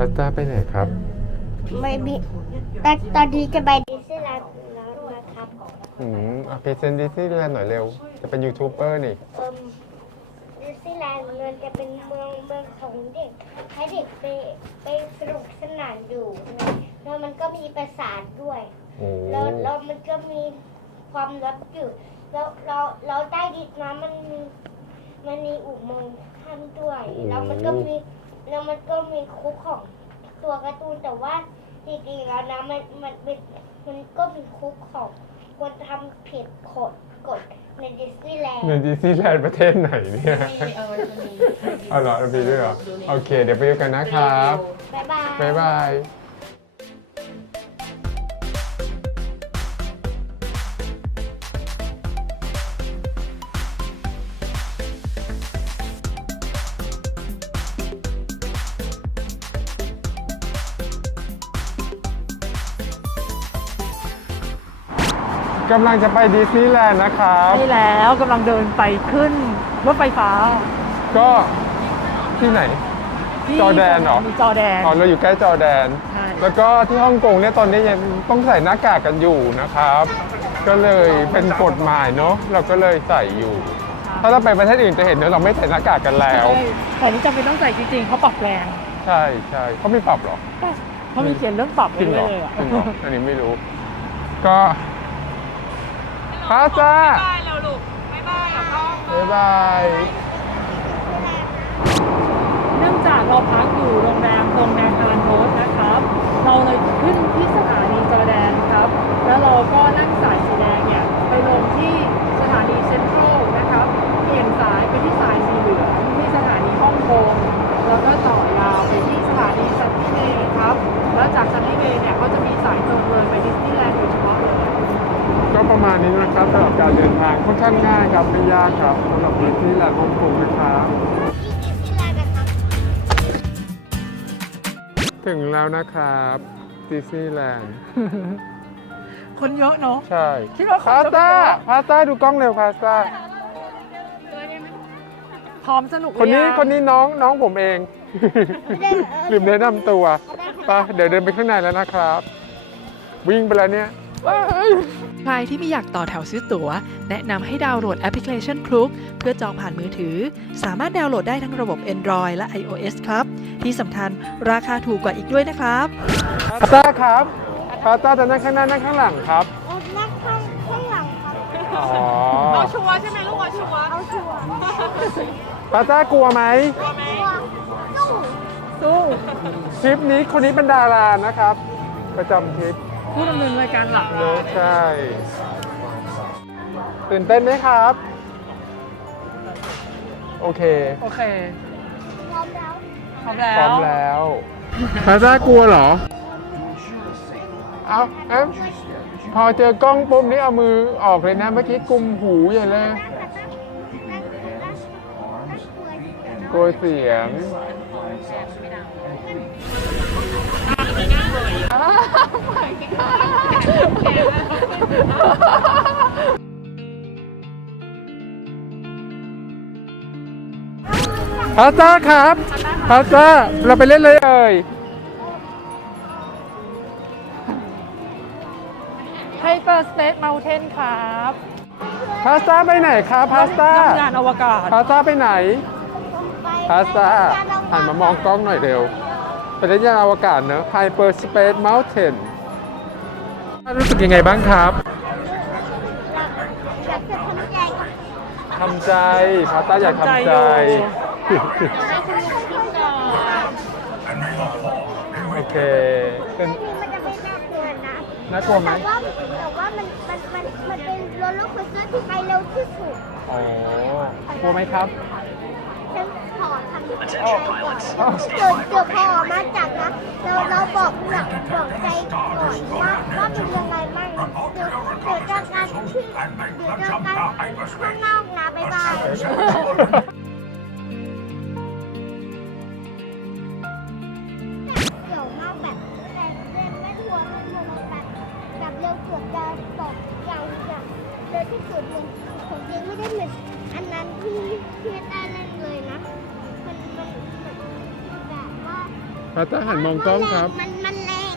พาสต้าไปไหนครับ ไม่มีตอนตอนนี้จะไปดิสนีย์แลนด์แล้วนะครับอืมอะพรีเซนต์ดิสนีย์แลนด์หน่อยเร็ว จะเป็นยูทูบเบอร์นี่ เอิ่มดิสนีย์แลนด์มันจะเป็นเมืองเมืองของเด็ก ให้เด็กไปไปสนุกสนานอยู่นะแล้วมันก็มีปราสาทด้วย โอ้แล้วแล้วมันก็มีความลับอยู่แล้วเราเราใต้ดินน้ำมันมีมันมีอุโมงค์ถ้ำด้วย แล้วมันก็มี แล้วมันก็มีคุกของตัวการ์ตูนแต่ว่าจริงๆแล้วนะมันมันเป็นมันก็มีคุกของคนทำผิดกฎกฎในดิสนีย์แลนด์ในดิสนีย์แลนด์ประเทศไหนเนี่ย มีเออจะมีอ๋อเหรอมีด้วยเหรอ โอเค เดี๋ยวไปดูกันนะครับ บ๊ายบาย บ๊ายบาย กำลังจะไปดิสนีย์แลนด์นะครับ ใช่แล้วกำลังเดินไปขึ้นรถไฟฟ้าก็ที่ไหน ที่จอร์แดนเหรอ มีจอร์แดน อ๋อเราอยู่ใกล้จอร์แดน ใช่ แล้วก็ที่ฮ่องกงเนี่ยตอนนี้ยังต้องใส่หน้ากากกันอยู่นะครับ ก็เลยเป็นกฎหมายเนาะเราก็เลยใส่อยู่ ถ้าเราไปประเทศอื่นจะเห็นเนอะเราไม่ใส่หน้ากากกันแล้ว ใช่แต่นี่จำเป็นต้องใส่จริงๆเขาปรับแรงใช่ใช่เขาไม่ปรับเหรอ เขามีเขียนเรื่องปรับไว้จริงด้เหรวอยเลยอะจริงเหรออันนี้ไม่รู้ ก็ พาซ่าบายแล้วลูกบายบายกับพ่อบ๊ายบาย เนื่องจากเราพักอยู่โรงแรมตรงแนวคารโรสนะครับ เราเลยขึ้นที่สถานีจอร์แดนครับ แล้วเราก็นั่งสายสีแดงเนี่ย เดินทางค่อนข้างง่ายครับไม่ยากครับสำหรับดิสนีย์แลนด์ฮ่องกงนะครับที่ดิสนีย์แลนด์นะครับถึงแล้วนะครับดิสนีย์แลนด์คนเยอะเนาะใช่คิดว่าพาเขาสจะต้าพาสต้าดูกล้องเร็วพาสต้าพร้อมสนุกหคนรือนี้ยังคนนี้น้องน้องผมเอง ลืมแนะนำตัวไปเดี๋ยวเดินไปข้างในแล้วนะครับ วิ่งไปแล้วเนี่ยว้ายใค รที่ไม่อยากต่อแถวซื้อตั๋ว แนะนำให้ดาวน์โหลดแอปพลิเคชันคลุกเพื่อจองผ่านมือถือ สามารถดาวน์โหลดได้ทั้งระบบ Android และ iOS ครับ ที่สำคัญราคาถูกกว่าอีกด้วยนะครับพาสต้าครับพาสต้าจะนั่งข้างหน้านั่งข้างหลังครับ เอานั่งข้างข้างหลังครับ อ๋อเอาชัวร์ใช่ไหมลูกเอาชัวร์เอาชัวร์พาสต้ากลัวไหมสู้สู้ทริปนี้คนนี้เป็นดารานะครับ ประจำทริป ผู้ดำเนินรายการหลักเนอะใช่ ตื่นเต้นไหมครับ โอเค โอเค พร้อมแล้วพร้อมแล้พร้อวมแล้วพาซ่ากลัวเหรอ เอาเอ้มพอเจอกล้องปุ๊บนี่เอามือออกเลยนะ เมื่อกี้กุมหูอย่าเลย กลัวเสียง พาซ่าครับพาซ่าเราไปเล่นเลยเอ่ย ไฮเปอร์สเปซเมลเทนครับพาสต้าไปไหนครับพาสต้าทำงานอวกาศ พาสต้าไปไหน พาสต้าหันมามองกล้องหน่อยเร็ว ไปเล่นยานอวกาศเนอะ Hyper Space Mountain รู้สึกยังไงบ้างครับอยากจะทำใจกับทำใจพาสต้าอยากทำใจโอเคเป็นมันจะไม่น่ากลัวนะน่ากลัวไหมแต่ว่าแต่ว่ามันมันมันมันเป็นโรลเลอร์โคสเตอร์ที่ไปเร็วที่สุด อ๋อกลัวไหมครับ ฉันขอทำใจก่อนเดี๋ยวเดี๋ยวพอออกมาจากนะเราเราบอกหลักบอกใจก่อนว่าว่าเป็นยังไงบ้างเดี๋ยวเดี๋ยวเจอกันที่เดี๋ยวเจอกันข้างนอกนะบ๊ายบายเดี๋ยวมากแบบเล่นเล่นไม่ทัวร์ไม่ทัวร์แบบแบบเร็วเกือบจะตกอย่างอย่างเร็วที่สุดเลยผมยังไม่ได้เหมือนอันนั้นที่ที่ได้เล่น เลยนะ มันมันมันแบบว่าพาต้าหันมองกล้องครับ มันมันแรง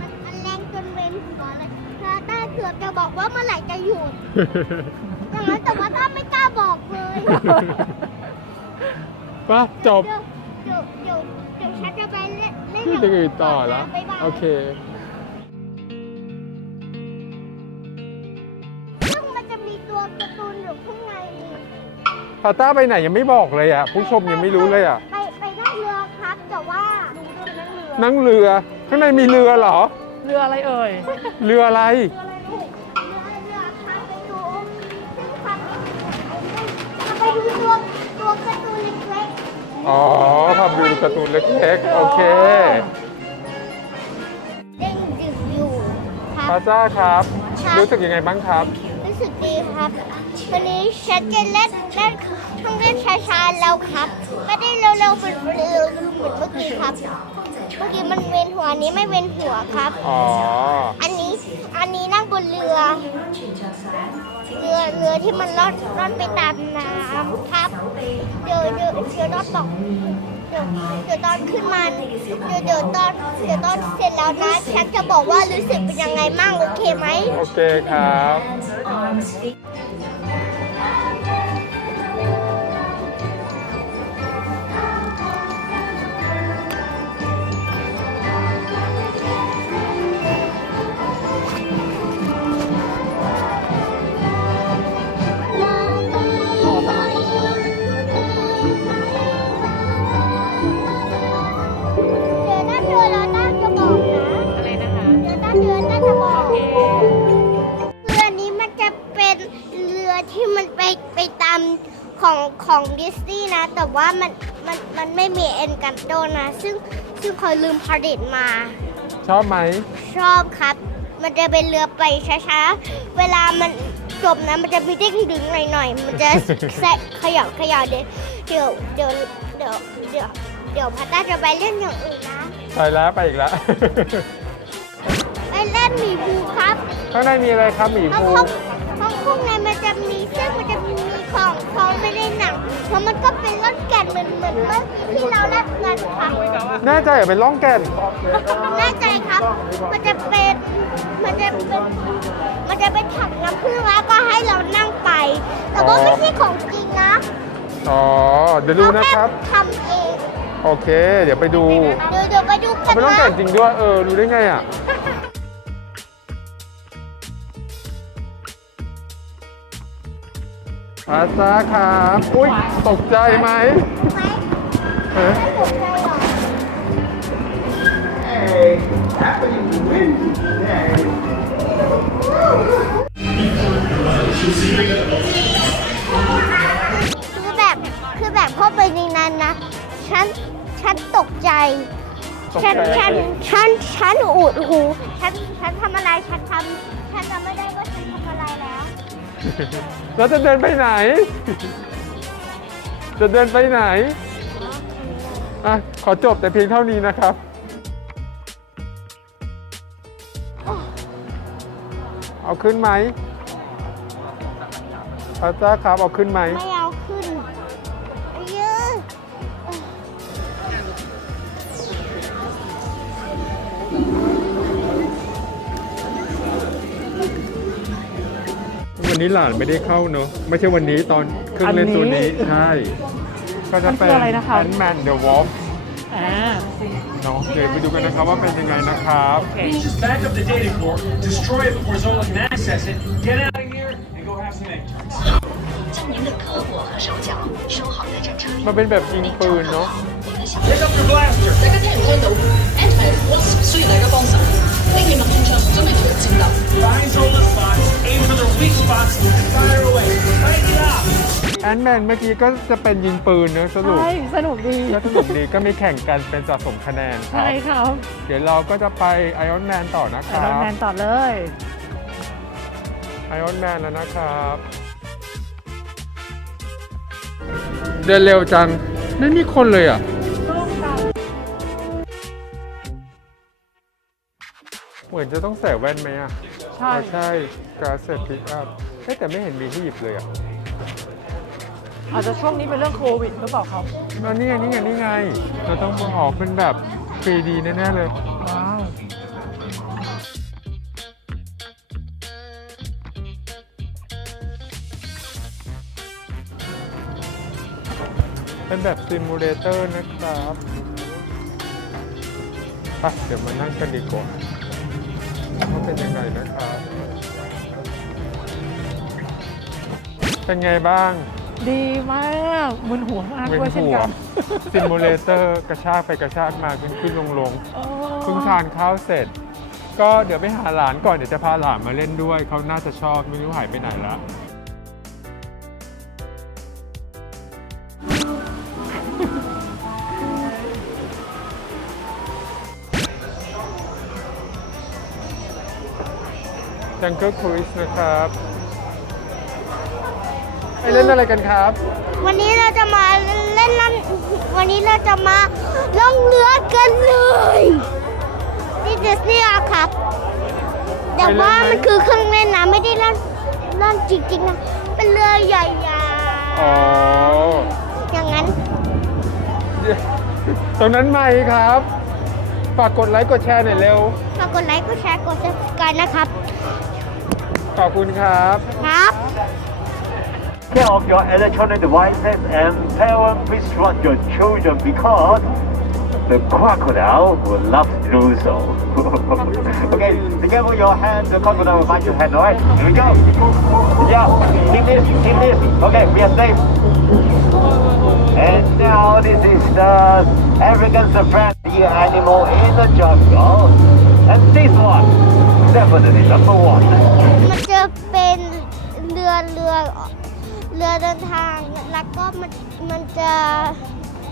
มันมันแรงจนเว้นหัวเลยถ้าต้าเกือบจะบอกว่าเมื่อไหร่จะหยุดอย่างนั้นแต่ว่าต้าไม่กล้าบอกเลยไป่ะจบเดี๋ยวเดี๋ยวเดี๋ยวเดี๋ยวฉันจะไปเล่นเล่นที่ย่างจะอื่นต่อแล้ว บ๊ายบาย โอเค พาต้าไปไหนยังไม่บอกเลยอะผู้ชมยังไม่รู้เลยอะ ไปไปนั่งเรือครับ แต่ว่านั่งเรือ ข้างในมีเรือเหรอ เรืออะไรเอ่ย เรืออะไร เรือเรือครับไปดูซึ่งครับไปดูตัวตัวการ์ตูนเล็กอ๋อภาพดูการ์ตูนเล็กๆโอเคๆเด้งดึกอยู่ครัพาบ ต้าครับ ครับ รู้สึกยังไงบ้างครับ รู้สึกดีครับ วันนี้ฉันจะเล่นเล่นต้องเล่นช้าๆแล้วครับ ไม่ได้เร็วๆเป็นเร็วๆเหมือนเมื่อกี้ครับ เมื่อกี้มันเวียนหัวอันนี้ไม่เวียนหัวครับ อ๋อ อันนี้อันนี้นั่งบนเรือ เรือเรือที่มันล่อนล่อนไปตามน้ำครับ เดี๋ยวเดี๋ยวเดี๋ยวตอนบอกเดี๋ยวเดี๋ยวตอนขึ้นมาเดี๋ยวเดี๋ยวตอนเดี๋ยวตอนเสร็จแล้วนะฉันจะบอกว่ารู้สึกเป็นยังไงมั่งโอเคไหมโอเคครับ ของของดิสนีย์นะ แต่ว่ามันมันมันไม่มีเอ็นกันโดนะ ซึ่งซึ่งเขาลืมผลิตมา ชอบไหม ชอบครับ มันจะเป็นเรือไปช้าๆ เวลามันจมนะมันจะมีเด้งดึงหน่อยๆ มันจะแซะขยับขยับเดี๋ยวเดี๋ยวเดี๋ยวเดี๋ยวเดี๋ยวเดี๋ยวพัตตาจะไปเล่นอย่างอื่นนะไปแล้วไปอีกแล้ว ไปเล่นหมีภูครับ ข้างในมีอะไรครับหมีห้องภูห้องห้องข้างในมันจะมีเส้นมันจะ มีของของไม่ได้หนังเพราะมันก็เป็นรถแก่นเหมือนเหมือนเมื่อกี้ที่เราเล่นกันค่ะแน่ใจเหรอเป็นล่องแก่นแน่ใจครับ มันจะเป็นมันจะเป็นมันจะเป็นถังน้ำผึ้งแล้วก็ให้เรานั่งไป แต่ว่าอ๋อไม่ใช่ของจริงนะอ๋อเดี๋ยวดูนะครับเขาแทำเองโอเค เดี๋ยวไปดูเดี๋ยวเดี๋ยวไปดูกันเป็นล่องนะ แก่นจริงด้วยเออรู้ได้ไงอะ พาซาครับอุ้ยตกใจไหมไหมฮะไม่ตกใจหรอกคือแบบคือแบบเข้าไปในนั้นนะ ฉันฉันตกใจตกฉันใจฉันฉันฉันอุดหู ฉันฉันทำอะไรฉันทำฉันจำไม่ได้ว่ แล้วจะเดินไปไหน จะเดินไปไหนอะขอจบแต่เพียงเท่านี้นะครับ เอาขึ้นไหมพระเจ้าครับเอาขึ้นไหม ไม่เอาขึ้นเยอะวั นนี้หลานไม่ได้เข้าเนอะไม่ใช่วันนี้ตอนเครื่องเล่นตัวนี้ ใช่ ก็จะเป็น มันคืออะไรนะคะ แอนแมนเดอะวอล์ อ่า เนาะเดี๋ยวไปดูกันนะครับว่าเป็นยังไงนะครับ Just back up the data core, destroy it before Zola can access it, get out of here, and go have some egg tarts. 将您的胳膊和手脚收好在这张 มันเป็นแบบยิงปืนเนาะ Pick up your blaster. 大家听唔听到？Ant-Man Wasp 需要大家帮手，拎起麦片枪准备同佢战斗。 Find Zola's spots, aim for their weak spots, and fire away. Fight it out! แอนแมนเมื่อกี้ก็จะเป็นยิงปืนเนอะสรุปใช่สนุกดีแล้วสนุกดีก็มีแข่งกันเป็นสะสมคะแนนครัใช่บครับเดี๋ยวเราก็จะไปไอออนแมนต่อนะคไอรัรอนบแมนต่อเลย ไอออนแมนแล้วนะครับ เดินเร็วจัง ไม่มีคนเลยอะ มือนจะต้องใส่แว่นไหมอะใช่ อ๋อใช่กาเซ็ตพิกอัพแต่ไม่เห็นมีที่หยิบเลยอะอาจจะช่วงนี้เป็นเรื่องโควิดหรือเปล่าครับ แล้วนี่ไงนี่ไงนี่ไง เราต้องมาออกเป็นแบบ 3D แน่ๆเลย ว้าว เป็นแบบซิมูเลเตอร์นะครับไปเดี๋ยวมานั่งกันดีกว่า ว่าเป็นยังไงนะครับเป็นไงบ้างดีมากมึนหัวมากเวียด้วยนเช่นหัวกันซิมูเลเตอร์กระชากไปกระชากมาขึ้นขึ้นลงลงโอ้เพิ่งทานข้าวเสร็จ ก็เดี๋ยวไปหาหลานก่อนเดี๋ยวจะพาหลานมาเล่นด้วย เขาน่าจะชอบไม่รู้หายไปไหนละ จังเกิลครูซนะครับไปเล่นอะไรกันครับ วันนี้เราจะมาเล่นล่นวันนี้เราจะมาล่องเรือกันเลยที่ดิสนีย์อะครับ แต่ว่ามันคือเครื่องเล่นนะไม่ได้เล่นเล่นจริงๆนะเป็นเรือใหญ่อ๋อๆอย่างนั้น ตรงนั้นไม่ครับ ฝากกดไลค์กดแชร์หน่อยเร็ว ฝากกดไลค์กดแชร์กด subscribe นะครับ ขอบคุณครับ ครับ care of your electronic devices and parents restrain your children because the crocodile will love to do so. okay, be careful your hand, the crocodile will bite your hand, alright? Here we go. Yeah, keep this, keep this. Okay, we are safe. And now this is the African safari animal in the jungle. And this one, definitely number one. มันจะเป็นเรือเรือเรือเดินทางแล้วก็มันมันจะ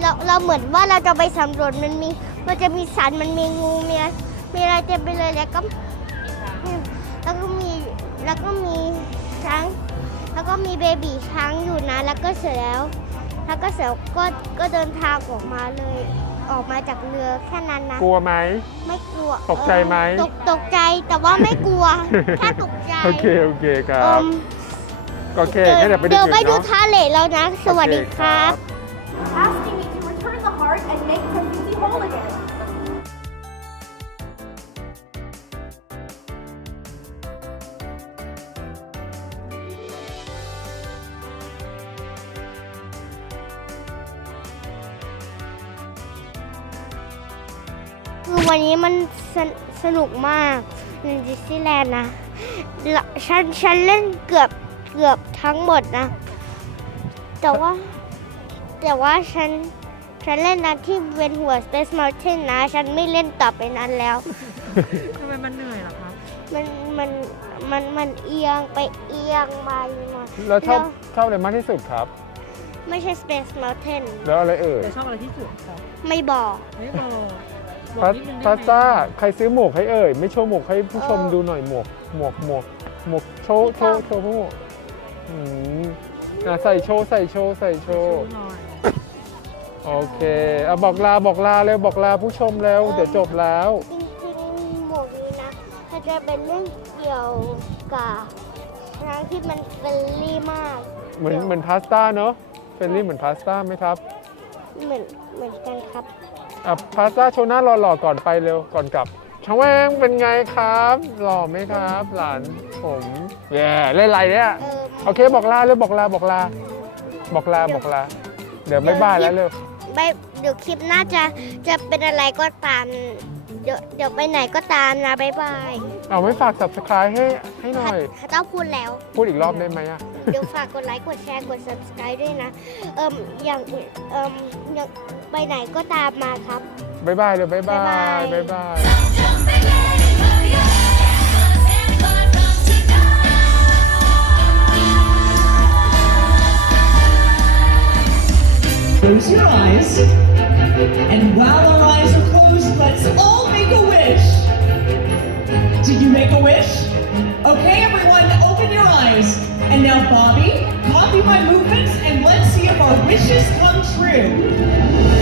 เราเราเหมือนว่าเราจะไปสำรวจมันมีมันจะมีสัตว์มันมีงูมีมีอะไรเต็มไปเลยแล้วก็แล้วก็มีแล้วก็มีช้างแล้วก็มีเบบีช้างอยู่นะ แล้วก็เสร็จแล้ว แล้วก็เสร็จก็ก็เดินทางออกมาเลย ออกมาจากเรือแค่นั้นนะกลัวไหม ไม่กลัวตกใจไหม เออตกตกใจแต่ว่าไม่กลัว แค่ตกใจโอเคโอเคครับเอิ่มโอเคงั้นเดี๋ยวไปดูเดี๋ยวไปดูเนาะทาเลทแล้วนะ สวัสดีครับ asking me to return the heart and make Prince whole again. คือวันนี้มันสนสนุกมากในดิสนีย์แลนด์นะละฉันฉันเล่นเกือบเกือบทั้งหมดนะ แต่ว่า แต่ว่าฉันฉันเล่นนะที่เวนหัว Space Mountain นะ ฉันไม่เล่นต่อไปนั้นแล้ว ทำไมมันเหนื่อยล่ะคะมันมันมันมันเอียงไปเอียงมาอยู่มาแล้วชอบแล้วชอบอะไรมากที่สุดครับ ไม่ใช่ Space Mountain แล้วอะไรเอ่ย แต่ชอบอะไรที่สุดครับไม่บอก ไม่บอก บอพากนิดนึงพาได้สไหมต้าใครซื้อหมวกให้เอ่ย ไม่โชว์หมวกให้ผู้ชมเออดูหน่อยหมวกหมวกหมวกหมวกโชว์โชว์โชว์ผู้หมวกอืมอะใส่โชว์ใส่โชว์ใส่โชชูว์หน่อยโอเคเอาบอกลาบอกลาเร็วบอกลาผู้ชมแล้วเดี๋ยวจบแล้ว จริงๆหมวกนี้นะมันจะเป็นเรื่องเกี่ยวกับช้างที่มันเฟรนลี่มากเหมือนเหมือนพาสต้าเนอะเฟรนลี่เหมือนพาสต้าไหมครับ เหมือนเหมือนกันครับ อะพาสต้าโชว์หน้าหล่อๆก่อนไปเร็วก่อนกลับชาวแวงเป็นไงครับ หล่อไหมครับ หลานผมแย่เล่นอะไรเนี่ยเออโอเคบอกลาเลยบอกลาบอกลา บอกลาบอกลา เดี๋ยวบ๊ายบายแล้วเร็ว ไปเดี๋ยวคลิปหน่าจะจะเป็นอะไรก็ตามเดี๋ยวเดี๋ยวไปไหนก็ตามนะบ๊ายบายเอาไม่ฝาก subscribe ให้ให้หน่อย เขาต้องพูดแล้ว พูดอีกรอบได้ไหมอะเดี๋ยวฝากกดไลค์กดแชร์กด subscribe ด้วยนะเอิมอย่างอื่นเอิมอย่างไปไหนก็ตามมาครับ บ๊ายบายเลยบ๊ายบายบ๊ายบายบ๊ายบาย Close your eyes. And while our eyes are closed, let's all make a wish. Did you make a wish? Okay, everyone, open your eyes. And now, Bobby, copy my movements and let's see if our wishes come true.